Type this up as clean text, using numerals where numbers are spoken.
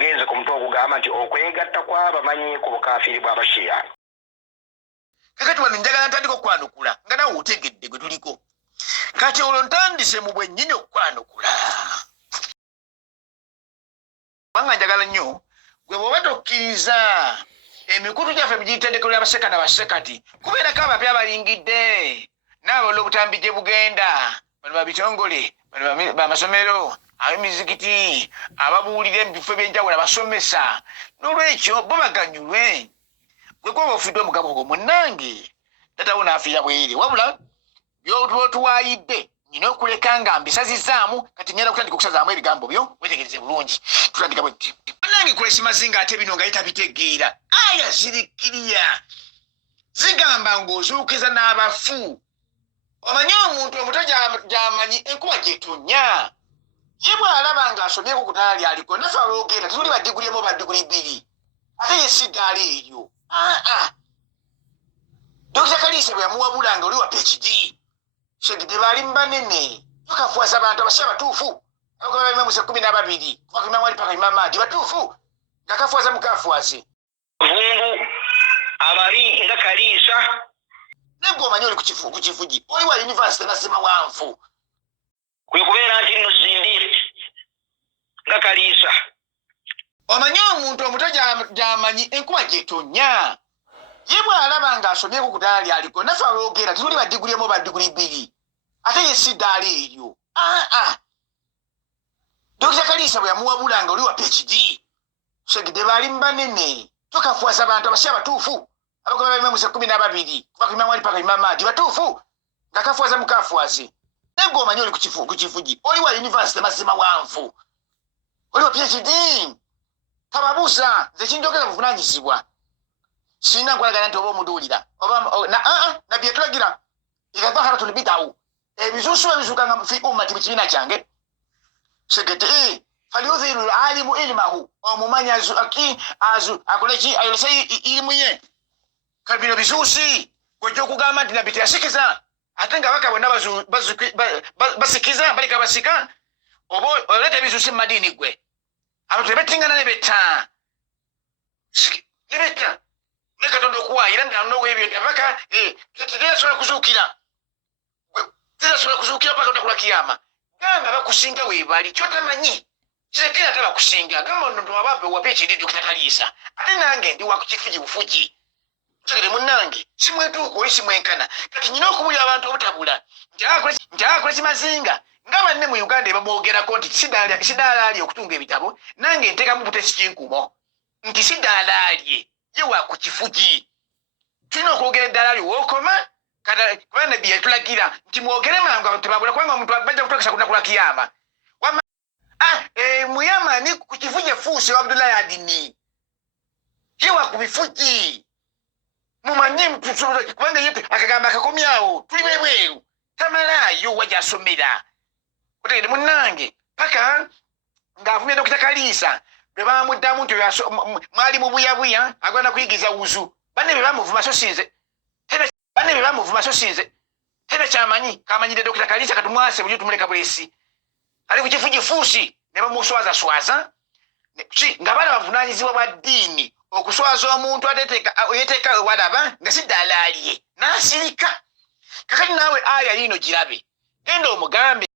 ogenze ku mutwe ogugamba nti okwegatta kw'abamanyi ku bukafiiri bw'abashiya. Kakati wano njagala ntandika okwanukula nga nawe otegedde gwe tuliko. Kati olwo ntandise mu bwennyini okwanukula. Kubanga njagala nnyo gwe bw'oba tokkiriza emikutu gyaffe mugiyitendekero y'abaseka n'abasekati kubeerako abapya abalingidde n'abalala obutambi gye bugenda bano babitongole bano bamasomero ab'emizikiti ababuulira mu bifo ebyenjawulo abasomesa n'olwekyo bo baganyulwe gwe kuba ofiddwe omugabo ogwo munnange tatawo n'afiira bwere wabula by'otuwaayidde nina okuleka nga mbisazizaamu kati ngenda kutandika okusazaamu ebigambo byo wetegereze bulungi tutandika bwetti munnange kulesimazinga ate bino nga ye tabitegeera aya zirikkirya zigamba ng'ozuukiza n'abafu omanyi omuntu omuto gy'amanyi enkuba gy'etonnya ye bw'alaba ng'asomyeko ku ttaala lyaliko naffe aboogenda tetuli baddiguliremu baddiguli bbiri ate ye si ddaala eryo Dr. Kalisa bwe yamuwabula nga oli wa PhD segide baali mbanene tukafuaza abantu abasya batuufu abagoba balimu musa 12 kuva ku wali paka imamadi batuufu nga kafuaza mukafuaze vungu abali nga Kalisa nebwo omanyi oli ku kifugi oli wa university nasema wanfu kwe kubeera nti nno zindi nga Kalisa omanyi omuntu omuto gy'amanyi enkuba gy'etonnya ye bw'alaba ng'asomyeko ku ddaala lyaliko naffe aboogenda tetuli baddiguliremu baddiguli bbiri ate ye si ddaala eryo Dr. Kalisa bwe yamuwabula nga oli wa PhD segide baali mbanene tukafuaza abantu abasya batuufu abagoba balimu musa 12 kuva ku wali paka imamadi batuufu nga kafuaza mukafuaze nebwo omanyi oli ku kifugi oli wa university mazima wanfu oli wa PhD kababuuza nze kinjogera buvunaanyizibwa sina nkwagala nti oba omuduulira na bye tulagira idha bitawu ebizuusu ebizukanga fi ummati mu kibiina kyange segete falyudhiru alimu ilmahu omumanyi akoleki ayolese ilimu ye kale bino bizuusi gwejja okugamba nti nabbi teyasikiza ate nga baka bonna basikiza balika basika oba oleeta ebizuusi mu madiini gwe abantu tebetingana nebetta ne Katonda okuwaayira nowebyo abaka teyasobola kuzuukira paka otakula kiyama gamba bakusinga weebali kyotamanyi kirekera ate bakusinga gamba onondo wababe wapekiri Dr. Kalisa ate nange ndi wakukifugi bufugi tegere munnange simwetuuka oli simwenkana kati nyina okubulira abantu obutabula nti akola kimazinga nga banne mu Uganda ebamwogerako nti sidaala lye okutunga ebitabo nange nteekamu butesi kinkumo nti sidaala lye ye wa ku kifugi tulina okwogera eddaala lye wookoma kubanga nabbi yatulagira nti mwogere mangu abantu tebabula kubanga omuntu bajja kutokesa kunakula kiyama muyamani ku kifugi efuusi wa Abdullahi Adini ye wa ku bifugi mumanyi kubanga ye akagamba akakomyawo tuli bebweru tamalaayo wajasomera otegede munnange paka ng'avumye Dr. Kalisa bwe bamuddamu nti mwali mu buyabuya agenda kuyigiza wuzu banne bwe bamuvuma so sinze tena kyamanyi kamanyire Dr. Kalisa katumwase buli tumuleka bulesi ali ku kifugi fuusi ne bamuswazaswaza nga bana bavunaanyizibwa bwa ddiini okuswaza omuntu yeteeka walaba nga si ddaala lye n'asirika kakati naawe aya liino girabe genda omugambe